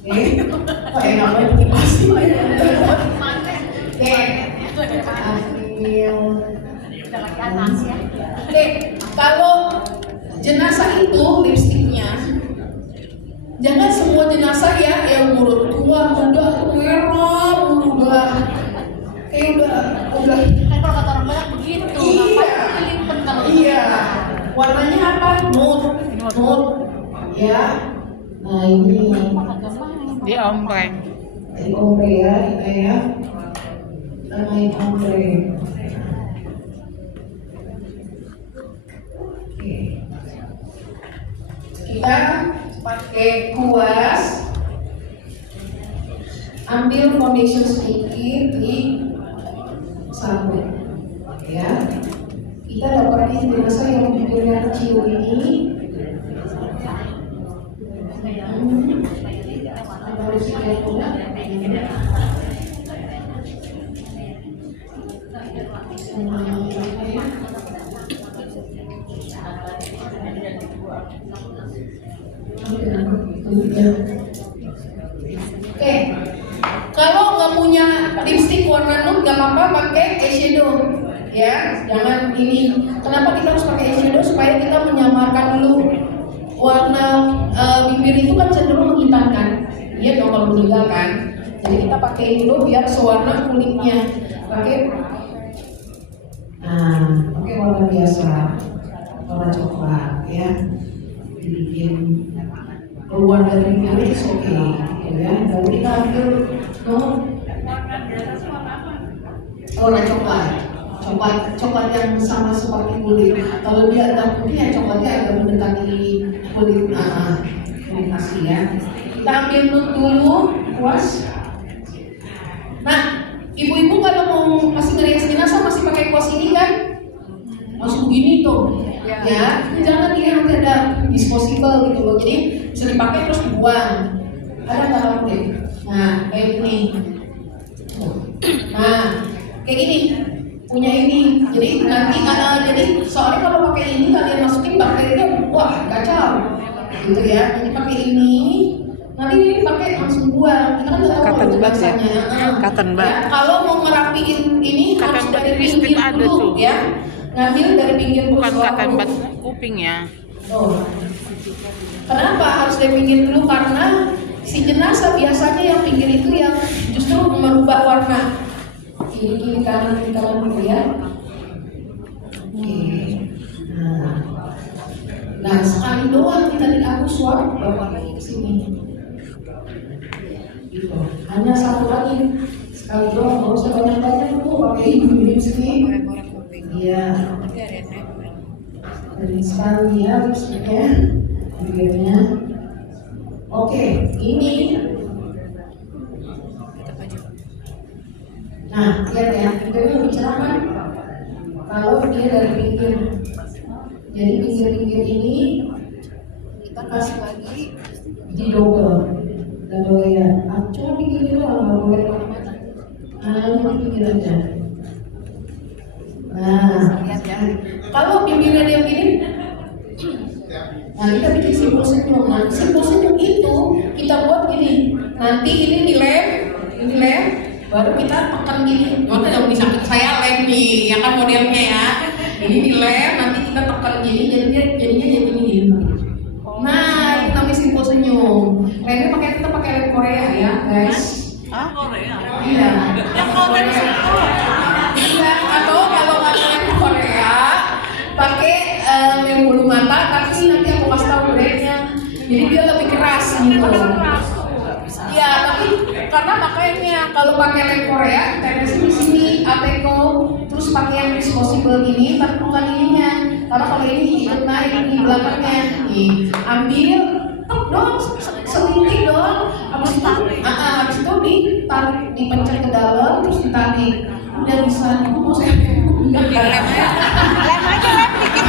Kayak ngapain bikin pasti. Oke, kalau jenazah itu lipstiknya, jangan semua jenazah ya yang mulut tua, muda, merah, udah kayak udah. Kalau kata orang banyak begitu, ngapain pilih pentang? Iya, warnanya apa? Nude, ya. Nah ini Di ompreng. dari ombre ya, kita ya. Kita main ombre. Oke. Kita pakai kuas. Ambil foundation sedikit di sabun. Ya. Kita dapatin jenazah yang bibirnya kecil ini. Oke, kalau nggak punya lipstick warna nude nggak apa-apa pakai eyeshadow, ya. Jangan ini. Kenapa kita harus pakai eyeshadow? Supaya kita menyamarkan dulu warna bibir itu kan cenderung menghitamkan. Iya dong kalau meninggal kan. Jadi kita pakai dulu biar sewarna kulitnya. Pakai, pakai warna biasa, warna coklat, ya. Dibikin keluar dari bibir itu oke, ya. Lalu kita ambil warna coklat yang sama seperti kulit. Kalau dia agak putih ya coklatnya agak mendekati kulit asli ya. Kita ambil dulu kuas. Nah, ibu-ibu kalau mau kasih ngerias jenazah masih pakai kuas ini kan? Masuk gini tuh, ya. Jangan dia nanti ada disposable gitu loh. Jadi bisa dipakai terus dibuang. Ada nggak kamu deh? Nah, kayak gini. Nah, kayak gini. Punya ini. Jadi nanti jadi soalnya kalau pakai ini kalian masukin bakterinya, wah kacau. Gitu ya. Jadi pakai ini. Nanti ini pakai langsung buang. Kita kan nggak tahu Cotton bud ya? jenazahnya. Cotton bud. Ya, kalau mau ngerapiin ini harus Cotton bud dari lipstick pinggir ada dulu tuh. ya. Ngambil dari pinggir dulu. Bukan cotton bud kuping ya. Oh. Kenapa harus dari pinggir dulu? Karena si jenazah biasanya yang pinggir itu yang justru merubah warna. Kiri kanan dulu ya. Oke. Nah sekali doang kita di aku suap bawa lagi ke sini. Gitu. Hanya satu lagi sekali doang, nggak usah banyak-banyak tuh pakai lipstick. Iya. Dari sekali ya lipsticknya, bibirnya. Oke, ini. Nah, lihat ya, kita lebih cerah kan? Kalau dia dari pinggir, jadi pinggir-pinggir ini kita kasih lagi di double ya. Cuma pinggir doang, nggak boleh mana-mana. Nah, ini pinggir aja. Nah, lihat ya. Kalau pinggirnya dia begini, nah kita bikin simpul senyum. Nah, simpul senyum itu kita buat gini. Nanti ini dilem, baru kita tekan gini. Makanya yang bisa saya lem nih, ya kan modelnya ya. Ini dilem, nanti kita tekan gini, jadinya jadi gini. Nah, itu namanya simpul senyum. Lemnya kita pakai lem Korea ya, guys. Korea. Iya. Iya, atau kalau nggak lem Korea, pakai lem bulu mata, tapi nanti aku kasih tahu bedanya. Jadi dia lebih keras gitu. Ya, tapi karena makanya kalau pakai lem Korea, tetes di sini, Ateco, terus pakai yang disposable ini, tapi bukan ininya. Karena kalau ini ikut naik di belakangnya, nih, ambil, dong, selinting dong, habis itu ditarik, dipencet ke dalam, terus ditarik. Udah bisa, ibu mau saya enggak lem aja, lem dikit.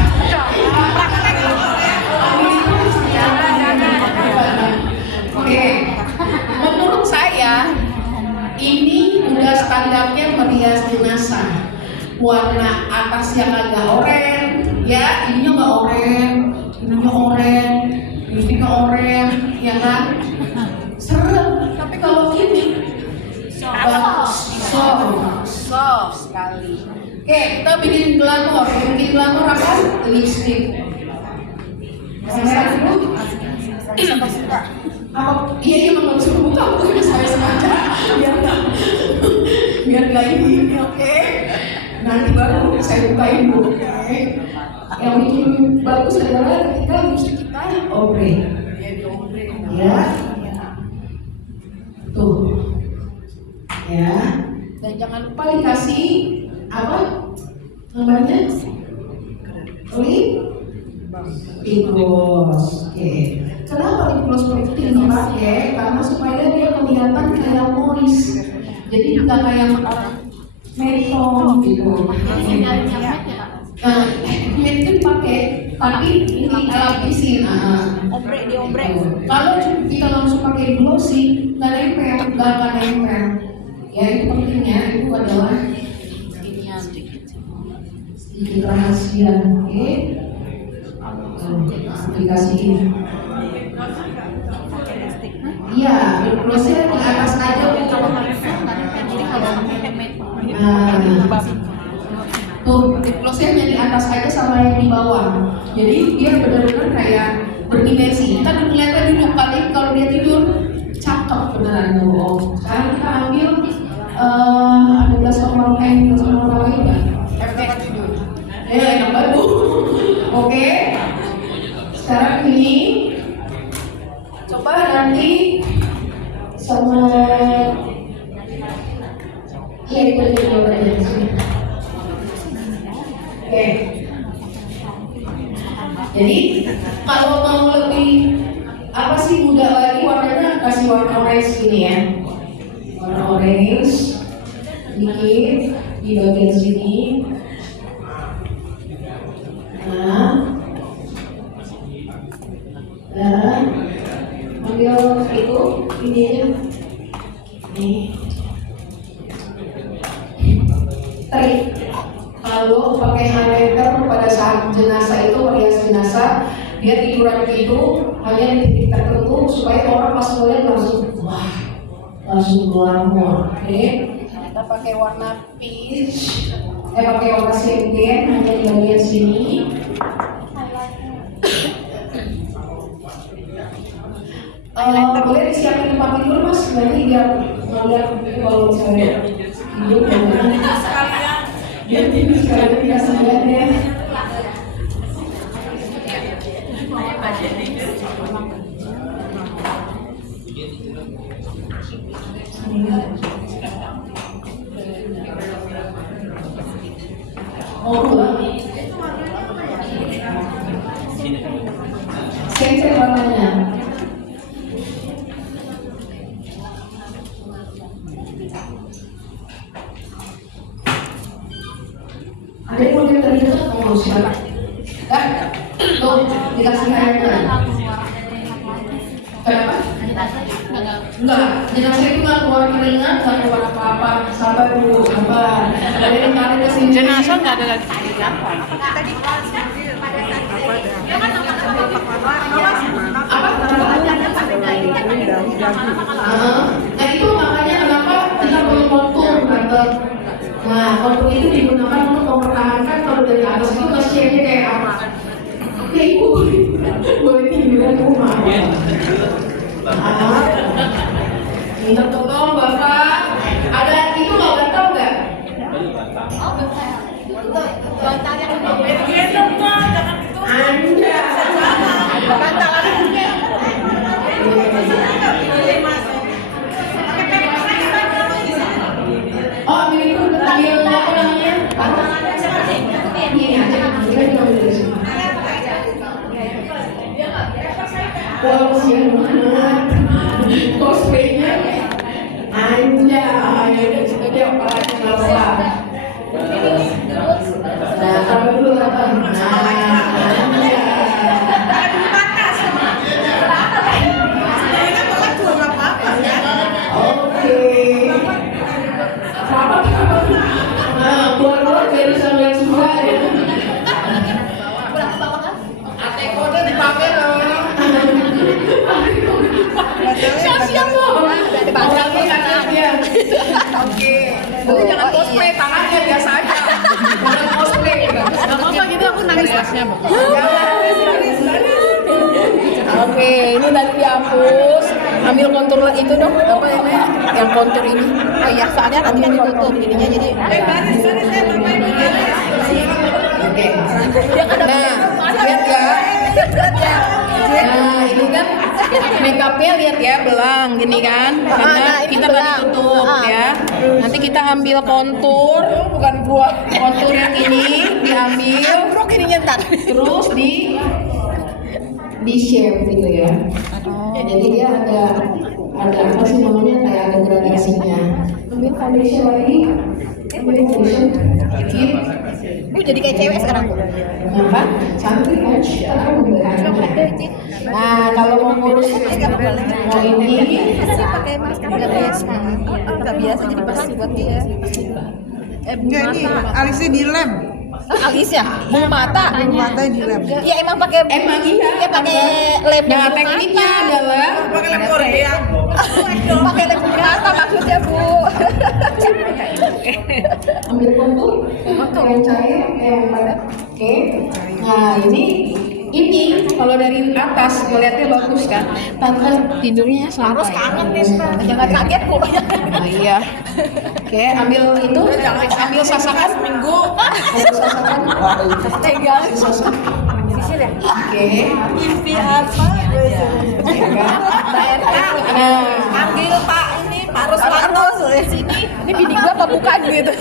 Oke, menurut saya ini standarnya merias jenazah. Warna atas yang agak oranye, ya, ininya nggak oranye, ininya oranye, ininya oranye, ya kan? Serem. Tapi kalau ini soft sekali. Oke, kita bikin glamor. Bikin glamor apa? Lipstick. Merah dulu. Apa? Iya memang harus buka, bukan saya sengaja biar nggak ini, oke? Nanti baru saya bukain dulu, oke? Yang bikin bagus adalah ketika lipstick kita ombre, ya. Tuh, ya. Dan jangan lupa dikasih apa? Namanya? Lip gloss, oke. Kenapa lip gloss penting dipakai? Karena supaya dia kelihatan kayak moist. Jadi juga kayak orang metong gitu. Nah, matte itu dipakai, tapi ini lapisin. Ombre di ombre. Kalau kita langsung pakai glossy, nggak nempel, nggak akan nempel. Ya itu pentingnya itu adalah sedikit rahasia, oke? Dikasihin. Iya, lip glossnya di atas aja Bu. Tuh, lip glossnya yang di atas aja sama yang di bawah. Jadi dia benar-benar kayak berdimensi. Kita ngeliatnya dulu kali kalau dia tidur cakep beneran tuh. Sekarang kita ambil ada gelas formalin nggak? Efek tidur. Enak banget Bu. Oke. Sekarang ini coba nanti sama iya itu jawabannya di sini. Oke. Jadi kalau mau lebih apa sih muda lagi warnanya kasih warna orange gini ya. Warna orange dikit di bagian sini. Dan ambil itu ininya nih trik kalau pakai highlighter pada saat jenazah itu merias jenazah dia tiduran gitu hanya di titik tertentu supaya orang pas melihat langsung glamor. Oke, kita pakai warna peach pakai warna champagne hanya di bagian sini. Boleh disiapin tempat tidur Mas, nanti biar ngeliat kalau misalnya tidur biar tidur sekalian tidak sendirian ya. Oh pulang. Sensor warnanya. Ada yang mau tadi mau siapa? Tuh dikasih airnya. Kenapa? Enggak, jenazah itu nggak keluar keringat, nggak keluar apa-apa. Sabar dulu, sabar. Ada yang tarik ke sini. Jenazah nggak ada lagi. Apa? Nah itu makanya kenapa kita perlu kontur, Tante. Nah, kontur itu digunakan untuk mempertahankan kalau dari atas itu nge-share-nya kayak apa? Ya ibu boleh tiduran di rumah. Minta tolong Bapak, ada itu nggak gatal nggak? Oh, betul. Bantal yang Gendong Pak, jangan itu. Anda. Oh, ini tuh panggil apa namanya? Ini aja, kita juga bisa. Wow, siapa cosplaynya? Anja, ya udah situ dia operasi masa. Nah, kalau dulu apa? Oke. Apa Oke. Tapi jangan cosplay, tangannya biasa aja. Jangan cosplay. Gak apa-apa gitu aku nangis tasnya. Oke, ini tadi dihapus. Ambil kontur itu dong, apa namanya? Yang kontur ini. Oh iya, soalnya tadi kan ditutup jadinya jadi. Oke. Nah, lihat ya. Nah, ini kan makeupnya lihat ya belang gini kan, karena kita tadi tutup ya. Nanti kita ambil kontur, bukan buah kontur yang ini diambil, terus di shape gitu ya. Jadi dia ada apa sih namanya, kayak ada gradasinya. Ambil foundation lagi, ambil foundation dikit. Jadi kayak cewek sekarang Bu. Apa? Cantik kan? Nah, kalau mau ngurus mau ini Pakai masker nggak biasa. Nggak biasa jadi pasti buat dia. Enggak ini alisnya dilem. Alis ya, bulu mata. Matanya dilem. Ya emang pakai iya. pakai lem Nah, bulu tekniknya mata. adalah Pakai lem Korea. Pakai lem bulu mata maksudnya Bu. ambil kontur yang cair, yang padat. Oke. Nah, ini kalau dari atas melihatnya bagus kan. Tante tidurnya santai. Harus kangen nih, jangan kaget Bu. Nah, iya. Oke, ambil itu, ambil sasakan seminggu. Ambil sasakan. Tinggal Sasakan. sisir ya. Oke. Mimpi apa? Nah, Panggil Pak ini Parus di sini. Ini bini gua apa bukan gitu.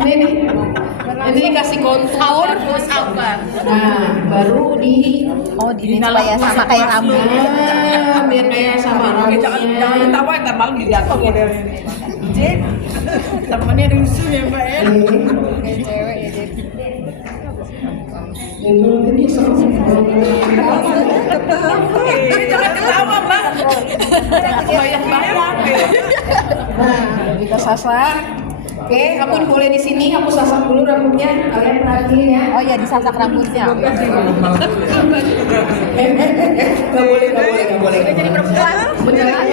Ini nih. Ini dikasih kontur. Nah, baru di Supaya sama kayak rambut. Nah, biar kayak sama rambutnya. Jangan ketawa ntar malam dijatuh model ini. Temennya rusuh ya Mbak ya. Cewek ya jadi. Ini seru. Jangan ketawa Mbak. Bayang-bayang. Nah, kita sasak. Oke, aku boleh di sini, aku sasak dulu rambutnya. Kalian perhatiin ya. Oh ya disasak rambutnya. Gak boleh. Jadi perempuan. Beneran?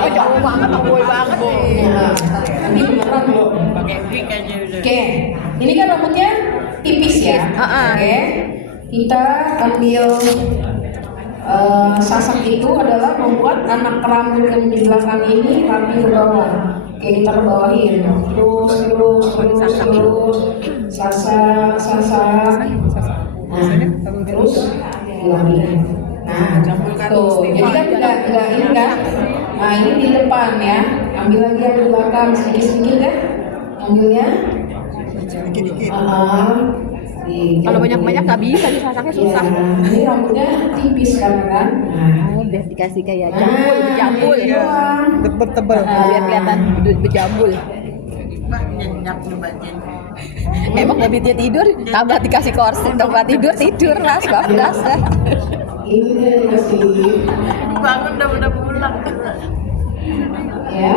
Oh jauh banget, boy banget. Nanti beneran loh. Pakai wig aja udah. Oke, ini kan rambutnya tipis ya. Oke, kita ambil sasak itu adalah membuat anak rambut yang di belakang ini rapi ke bawah. Oke, kita ke bawahin. Terus, sasak. Nah, terus hilangin. Nah, tuh, jadi kan nggak ini kan. Nah, ini di depan ya. Ambil lagi yang di belakang sedikit-sedikit ya. Ambilnya. Dikit-dikit. Kalau banyak-banyak nggak bisa disasaknya susah. Ya, ini rambutnya tipis kan. Nah, Udah dikasih kayak jambul. Tebel-tebel. Biar kelihatan bejambul. Mbak nyenyak nih Mbak Jen. Emang nggak dia tidur, tambah dikasih korset, tambah tidur mas, bablas. ini dia dikasih Bangun udah pulang. ya.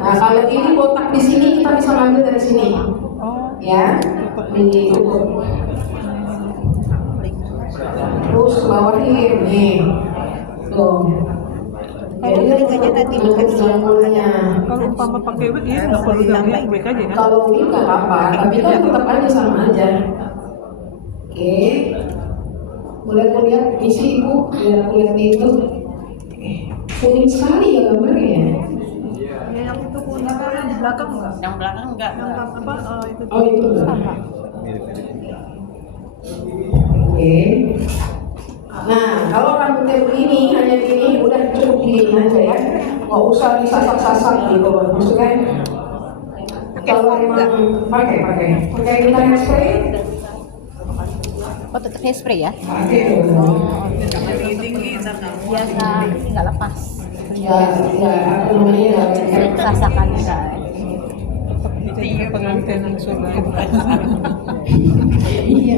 Nah, kalau ini botak di sini kita bisa ambil dari sini. Ya, di terus bawahin nih. Tuh. Jadi tadi jambulnya. Kalau umpama pakai wig ya nggak perlu tambah wig aja kan? Kalau ini nggak apa-apa, tapi kan tetap aja sama aja. Oke, boleh aku lihat isi ibu, biar aku lihat itu. Kuning sekali ya gambarnya ya. Yang itu kunangan di belakang nggak? Yang belakang nggak. Yang apa? Itu. Oh itu enggak. Oke. Nah, kalau rambutnya begini, hanya gini, udah cukup gini aja ya. Nggak usah disasak-sasak gitu, maksudnya. Kalau emang pakai kita hairspray. Oh tetap hairspray ya? Pakai dong. Biasa nggak lepas. Ya, aku namanya Sasakan enggak. Iya pengantin langsung. Iya.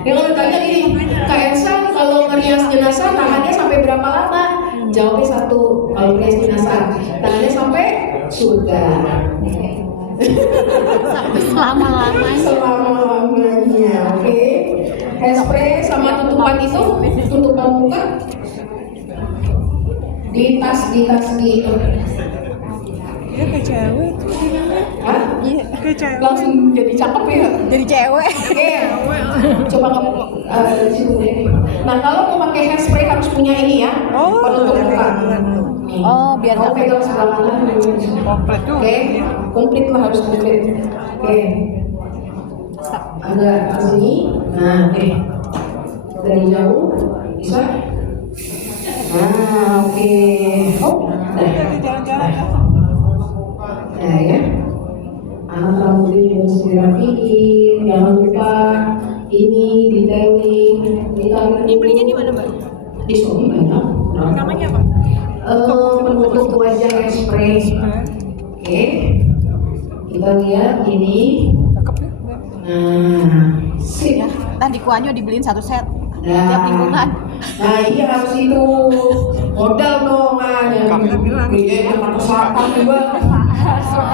Ya kalau tanya gini, Kak Elsa kalau ngerias jenazah tangannya sampai berapa lama? Jawabnya satu, kalau ngerias jenazah tangannya sampai surga. Sampai selama-lamanya. Selama-lamanya, oke. Hairspray sama tutupan itu, tutupan muka. di tas gitu. Ya kayak cewek tuh dinamnya. Hah? Iya, kayak cewek. Langsung jadi cakep ya. Jadi cewek. Oke, coba kamu dari situ deh. Nah kalau mau pakai hairspray harus punya ini ya, Oh, penutup dari muka. bulan. Nih. Oh, biar kamu nggak pegang sebelah kanan dulu. Komplit tuh. Oke, komplit lah harus komplit. Oke, agak ke sini. Nah, oke. Dari jauh bisa. Nah, oke. Oh, Jadi jalan-jalan. nah ya. Anak rambutnya juga mesti dirapiin. Jangan lupa ini detailing. Ini belinya di mana, Mbak? Di Shopee banyak. Namanya apa? Penutup wajah hairspray. Oke, kita lihat ini. Cakep ya? Nah, sip. Tadi Kuanyo dibeliin satu set. Nah, Tiap lingkungan. nah iya harus itu modal dong kan. Iya, pakai selatan juga.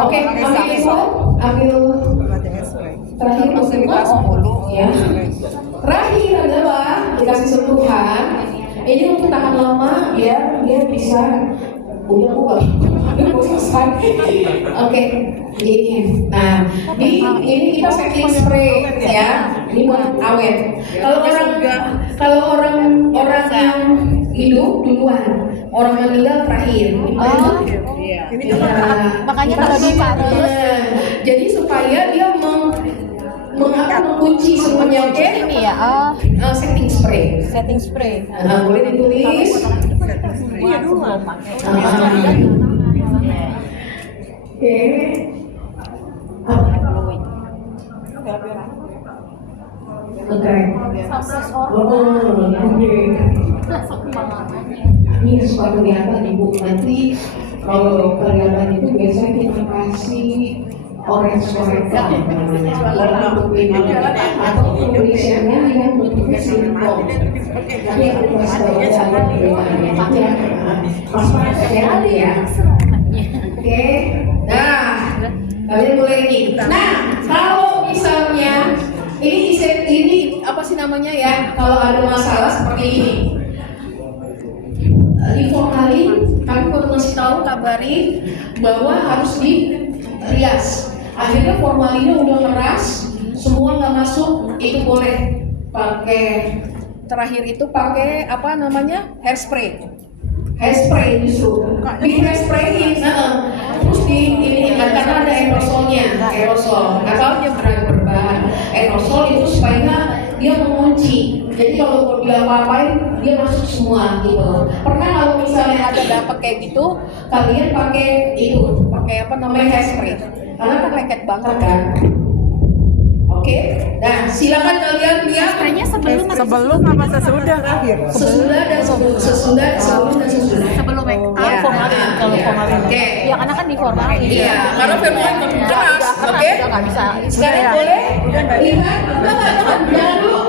Oke, ambil itu, ambil Wajah hairspray. terakhir fasilitas ya. Terakhir adalah dikasih sentuhan. Ini untuk tahan lama ya, dia bisa udah buka. Selesai. Oke, ini. Nah, ini kita setting spray ya. Ini buat awet. Kalau orang yang hidup duluan, orang meninggal terakhir. Oh, Ini makanya kalau diparut jadi supaya dia mengunci semuanya, oke? ini ya. Oh, Setting spray. setting spray. Nah, boleh ditulis. Iya dulu. Oke. Oke. Ini supaya kelihatan ibu nanti kalau kelihatan itu biasanya kita kasih orange warna atau tulisannya yang bentuknya simpel. Tapi aku kasih tahu aja perbedaannya. Pas ya. Oke. Nah, kalian boleh ini. Nah, kalau misalnya ini apa sih namanya ya? Kalau ada masalah seperti ini, diformalin, kami perlu ngasih tahu, kabarin bahwa harus dirias. Akhirnya formalinnya udah keras, semua nggak masuk, itu boleh pakai. Terakhir itu pakai apa namanya? Hairspray. Hairspray justru di hairsprayin, terus di ini karena ada aerosolnya, aerosol. Nggak tahu dia berbahan aerosol itu supaya dia mengunci. Jadi kalau dia apa-apain dia masuk semua gitu. Pernah kalau misalnya ada dapat kayak gitu, kalian pakai itu, pakai apa namanya hairspray, karena kan lengket banget kan. Oke, nah silakan kalian lihat. Kayaknya Sebelum apa sesudah? Sesudah dan sebelum dan sesudah. sebelum make up. Ya, formalin, kalau formalin. Oke. Ya karena kan diformalin. Iya, karena formalin keras, oke? Udah nggak bisa. Sekarang boleh lihat, jangan dulu.